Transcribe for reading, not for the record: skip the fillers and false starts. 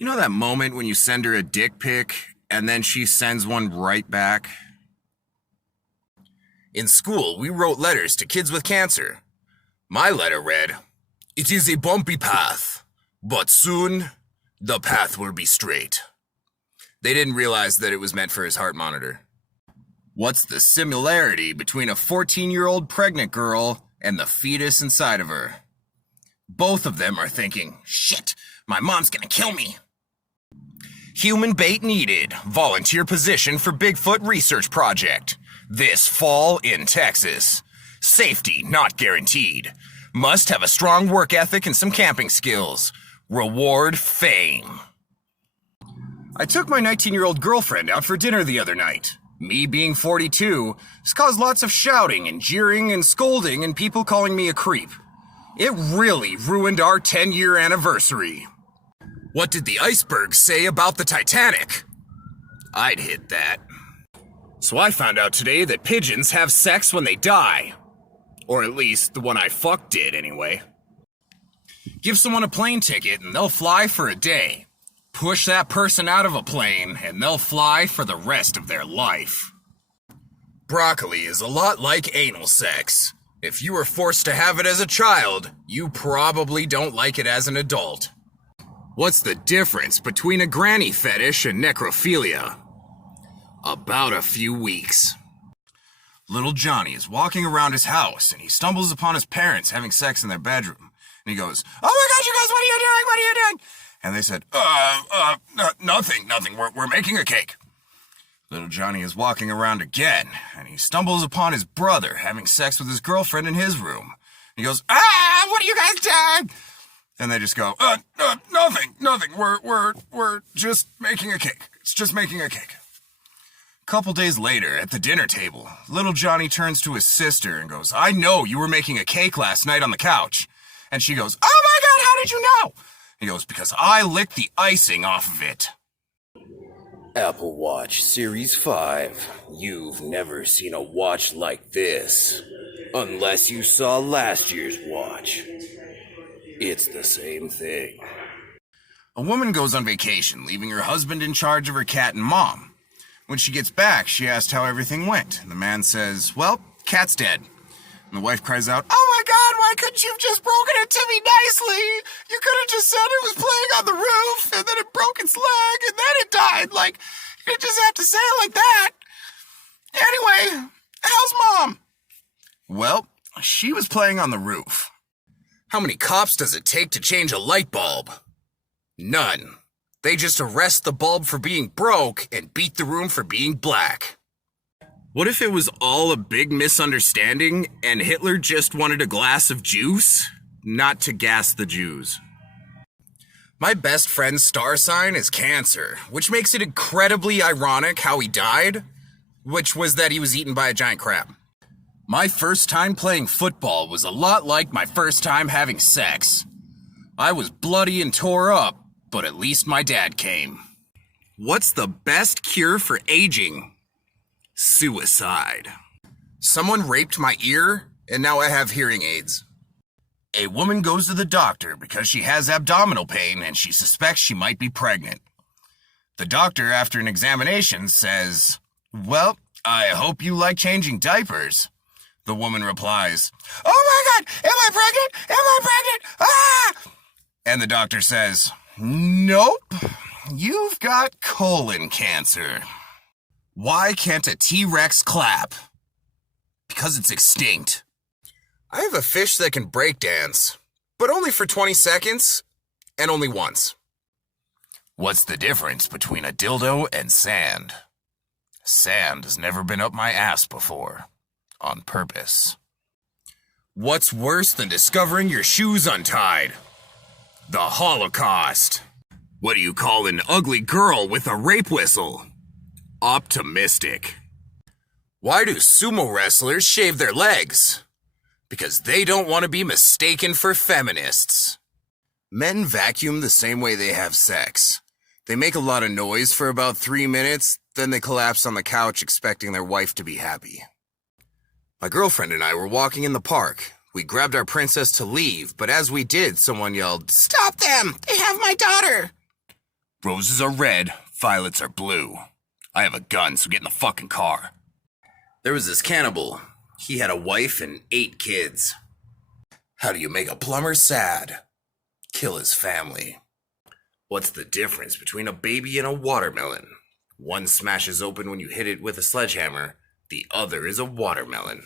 You know that moment when you send her a dick pic and then she sends one right back? In school, we wrote letters to kids with cancer. My letter read, "It is a bumpy path, but soon the path will be straight." They didn't realize that it was meant for his heart monitor. What's the similarity between a 14-year-old pregnant girl and the fetus inside of her? Both of them are thinking, "Shit, my mom's gonna kill me." Human bait needed. Volunteer position for Bigfoot research project. This fall in Texas. Safety not guaranteed. Must have a strong work ethic and some camping skills. Reward fame. I took my 19-year-old girlfriend out for dinner the other night. Me being 42 has caused lots of shouting and jeering and scolding and people calling me a creep. It really ruined our 10-year anniversary. What did the iceberg say about the Titanic? I'd hit that. So I found out today that pigeons have sex when they die. Or at least the one I fucked did anyway. Give someone a plane ticket and they'll fly for a day. Push that person out of a plane and they'll fly for the rest of their life. Broccoli is a lot like anal sex. If you were forced to have it as a child, you probably don't like it as an adult. What's the difference between a granny fetish and necrophilia? About a few weeks. Little Johnny is walking around his house and he stumbles upon his parents having sex in their bedroom. And he goes, "Oh my gosh, you guys, what are you doing? What are you doing?" And they said, nothing. We're making a cake." Little Johnny is walking around again and he stumbles upon his brother having sex with his girlfriend in his room. He goes, "What are you guys doing?" And they just go, nothing. We're just making a cake. It's just making a cake." A couple days later, at the dinner table, little Johnny turns to his sister and goes, "I know you were making a cake last night on the couch." And she goes, "Oh my God, how did you know?" He goes, "Because I licked the icing off of it." Apple Watch Series 5. You've never seen a watch like this. Unless you saw last year's watch. It's the same thing. A woman goes on vacation, leaving her husband in charge of her cat and mom. When she gets back, she asks how everything went. And the man says, "Well, cat's dead." And the wife cries out, "Oh my God, why couldn't you have just broken it to me nicely? You could have just said it was playing on the roof, and then it broke its leg, and then it died. Like, you just have to say it like that. Anyway, how's Mom?" "Well, she was playing on the roof." "How many cops does it take to change a light bulb?" "None. They just arrest the bulb for being broke and beat the room for being black." What if it was all a big misunderstanding and Hitler just wanted a glass of juice, not to gas the Jews? My best friend's star sign is Cancer, which makes it incredibly ironic how he died, which was that he was eaten by a giant crab. My first time playing football was a lot like my first time having sex. I was bloody and tore up, but at least my dad came. What's the best cure for aging? Suicide. Someone raped my ear, and now I have hearing aids. A woman goes to the doctor because she has abdominal pain and she suspects she might be pregnant. The doctor, after an examination, says, "Well, I hope you like changing diapers." The woman replies, "Oh my God, am I pregnant? Am I pregnant? Ah!" And the doctor says, "Nope, you've got colon cancer." Why can't a T-Rex clap? Because it's extinct. I have a fish that can break dance, but only for 20 seconds, and only once. What's the difference between a dildo and sand? Sand has never been up my ass before, on purpose. What's worse than discovering your shoes untied? The Holocaust. What do you call an ugly girl with a rape whistle? Optimistic. Why do sumo wrestlers shave their legs? Because they don't want to be mistaken for feminists. Men vacuum the same way they have sex. They make a lot of noise for about 3 minutes, then they collapse on the couch expecting their wife to be happy. My girlfriend and I were walking in the park. We grabbed our princess to leave, but as we did, someone yelled, "Stop them! They have my daughter!" Roses are red, violets are blue. I have a gun, so get in the fucking car. There was this cannibal. He had a wife and 8 kids. How do you make a plumber sad? Kill his family. What's the difference between a baby and a watermelon? One smashes open when you hit it with a sledgehammer. The other is a watermelon.